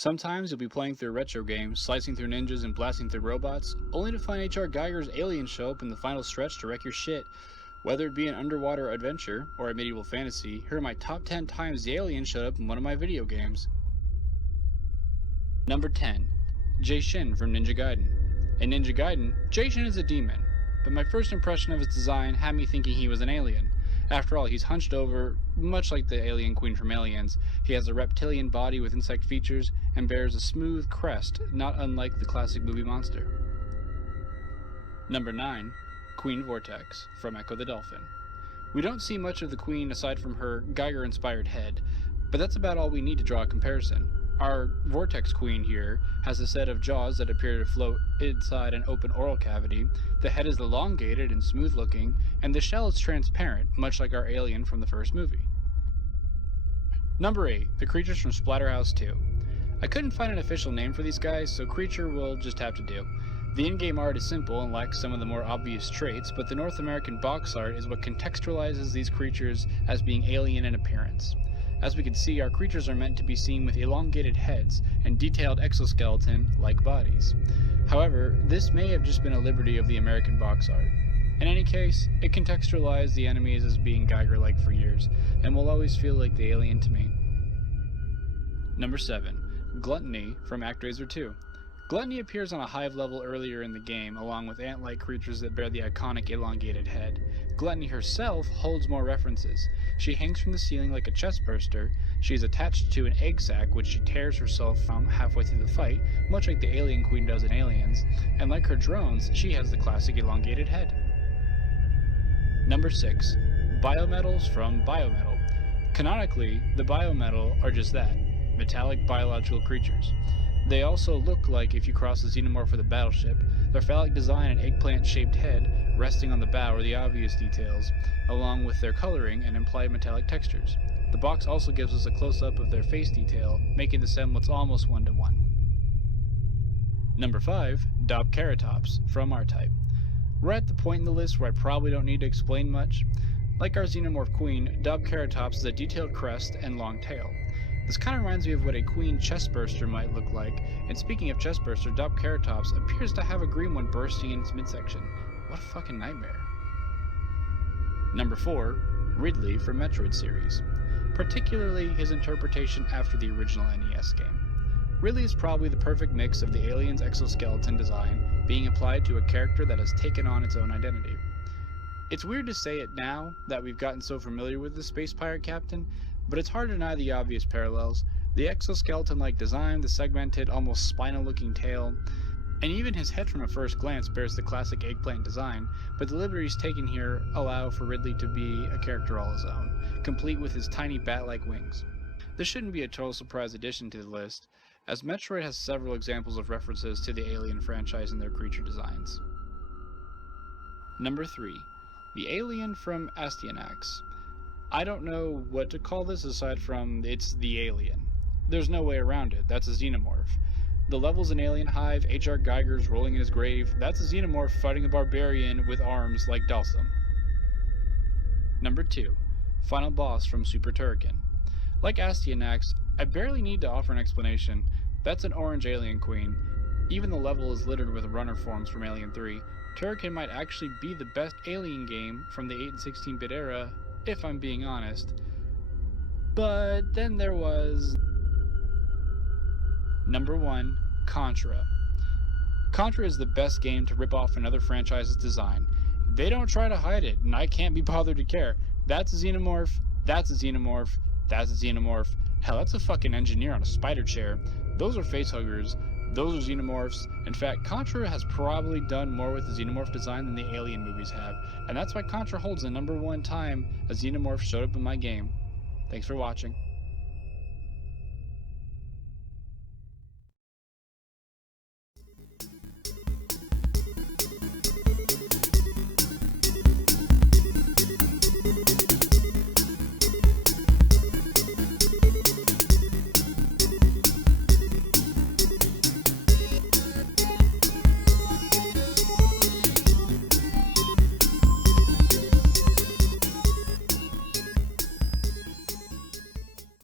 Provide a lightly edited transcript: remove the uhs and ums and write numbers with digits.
Sometimes you'll be playing through a retro game, slicing through ninjas and blasting through robots, only to find H.R. Geiger's aliens show up in the final stretch to wreck your shit. Whether it be an underwater adventure or a medieval fantasy, here are my top 10 times the alien showed up in one of my video games. Number 10. Jaishin from Ninja Gaiden. In Ninja Gaiden, Jaishin is a demon, but my first impression of his design had me thinking he was an alien. After all, he's hunched over, much like the alien queen from Aliens. He has a reptilian body with insect features and bears a smooth crest, not unlike the classic movie monster. Number 9. Queen Vortex from Echo the Dolphin. We don't see much of the queen aside from her Geiger-inspired head, but that's about all we need to draw a comparison. Our Vortex Queen here has a set of jaws that appear to float inside an open oral cavity, the head is elongated and smooth looking, and the shell is transparent, much like our alien from the first movie. Number 8. The creatures from Splatterhouse 2. I couldn't find an official name for these guys, so creature will just have to do. The in-game art is simple and lacks some of the more obvious traits, but the North American box art is what contextualizes these creatures as being alien in appearance. As we can see, our creatures are meant to be seen with elongated heads and detailed exoskeleton-like bodies. However, this may have just been a liberty of the American box art. In any case, it contextualized the enemies as being Geiger-like for years, and will always feel like the alien to me. Number 7. Gluttony from ActRaiser 2. Gluttony appears on a hive level earlier in the game, along with ant-like creatures that bear the iconic elongated head. Gluttony herself holds more references. She hangs from the ceiling like a chest burster, she is attached to an egg sac which she tears herself from halfway through the fight, much like the alien queen does in Aliens, and like her drones, she has the classic elongated head. Number 6. Biometals from Biometal. Canonically, the biometal are just that, metallic biological creatures. They also look like if you cross a xenomorph with a battleship. Their phallic design and eggplant-shaped head resting on the bow are the obvious details, along with their coloring and implied metallic textures. The box also gives us a close-up of their face detail, making the semblance almost one-to-one. Number 5. Dubkara from R-Type. We're at the point in the list where I probably don't need to explain much. Like our xenomorph queen, Dubkara is a detailed crest and long tail. This kind of reminds me of what a queen chestburster might look like, and speaking of chestburster, Dubkara appears to have a green one bursting in its midsection. What a fucking nightmare. Number 4. Ridley from Metroid series. Particularly his interpretation after the original NES game. Ridley is probably the perfect mix of the alien's exoskeleton design being applied to a character that has taken on its own identity. It's weird to say it now that we've gotten so familiar with the space pirate captain, but it's hard to deny the obvious parallels. The exoskeleton-like design, the segmented, almost spinal-looking tail, and even his head from a first glance bears the classic eggplant design, but the liberties taken here allow for Ridley to be a character all his own, complete with his tiny bat-like wings. This shouldn't be a total surprise addition to the list, as Metroid has several examples of references to the Alien franchise in their creature designs. Number 3. The Alien from SDMX. I don't know what to call this aside from it's the alien. There's no way around it, that's a xenomorph. The level's an alien hive, H.R. Geiger's rolling in his grave, that's a xenomorph fighting a barbarian with arms like Dalsum. Number 2. Final boss from Super Turrican. Like SDMX, I barely need to offer an explanation. That's an orange alien queen. Even the level is littered with runner forms from Alien 3. Turrican might actually be the best alien game from the 8 and 16-bit era, if I'm being honest. But then there was... Number 1. Contra. Contra is the best game to rip off another franchise's design. They don't try to hide it, and I can't be bothered to care. That's a xenomorph, that's a xenomorph, that's a xenomorph. Hell, that's a fucking engineer on a spider chair. Those are facehuggers. Those are xenomorphs. In fact, Contra has probably done more with the xenomorph design than the Alien movies have, and that's why Contra holds the number 1 time a xenomorph showed up in my game. Thanks for watching.